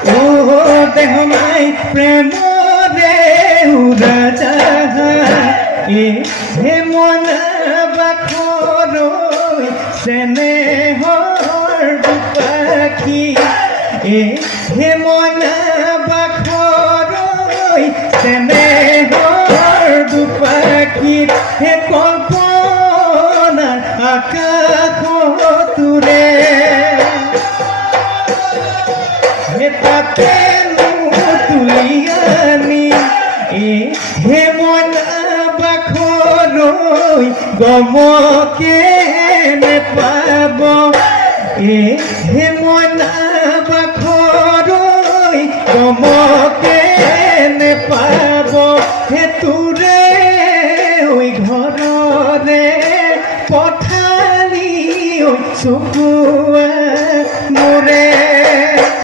দেহ নাই প্ৰেমৰে উৰাজাহাজ হে মন বাখৰৈ চেনেহৰ দুপাখি হে মন বাখৰৈ চেনেহৰ দুপাখি হে কল্পনাৰ আকাশটোৰে তাতে তুলি আনি হে মন বাখৰৈ গমকে নেপাব হে মন বাখৰৈ গমকে নেপাব হে তোৰে ঘৰৰে পথালি চকুৱা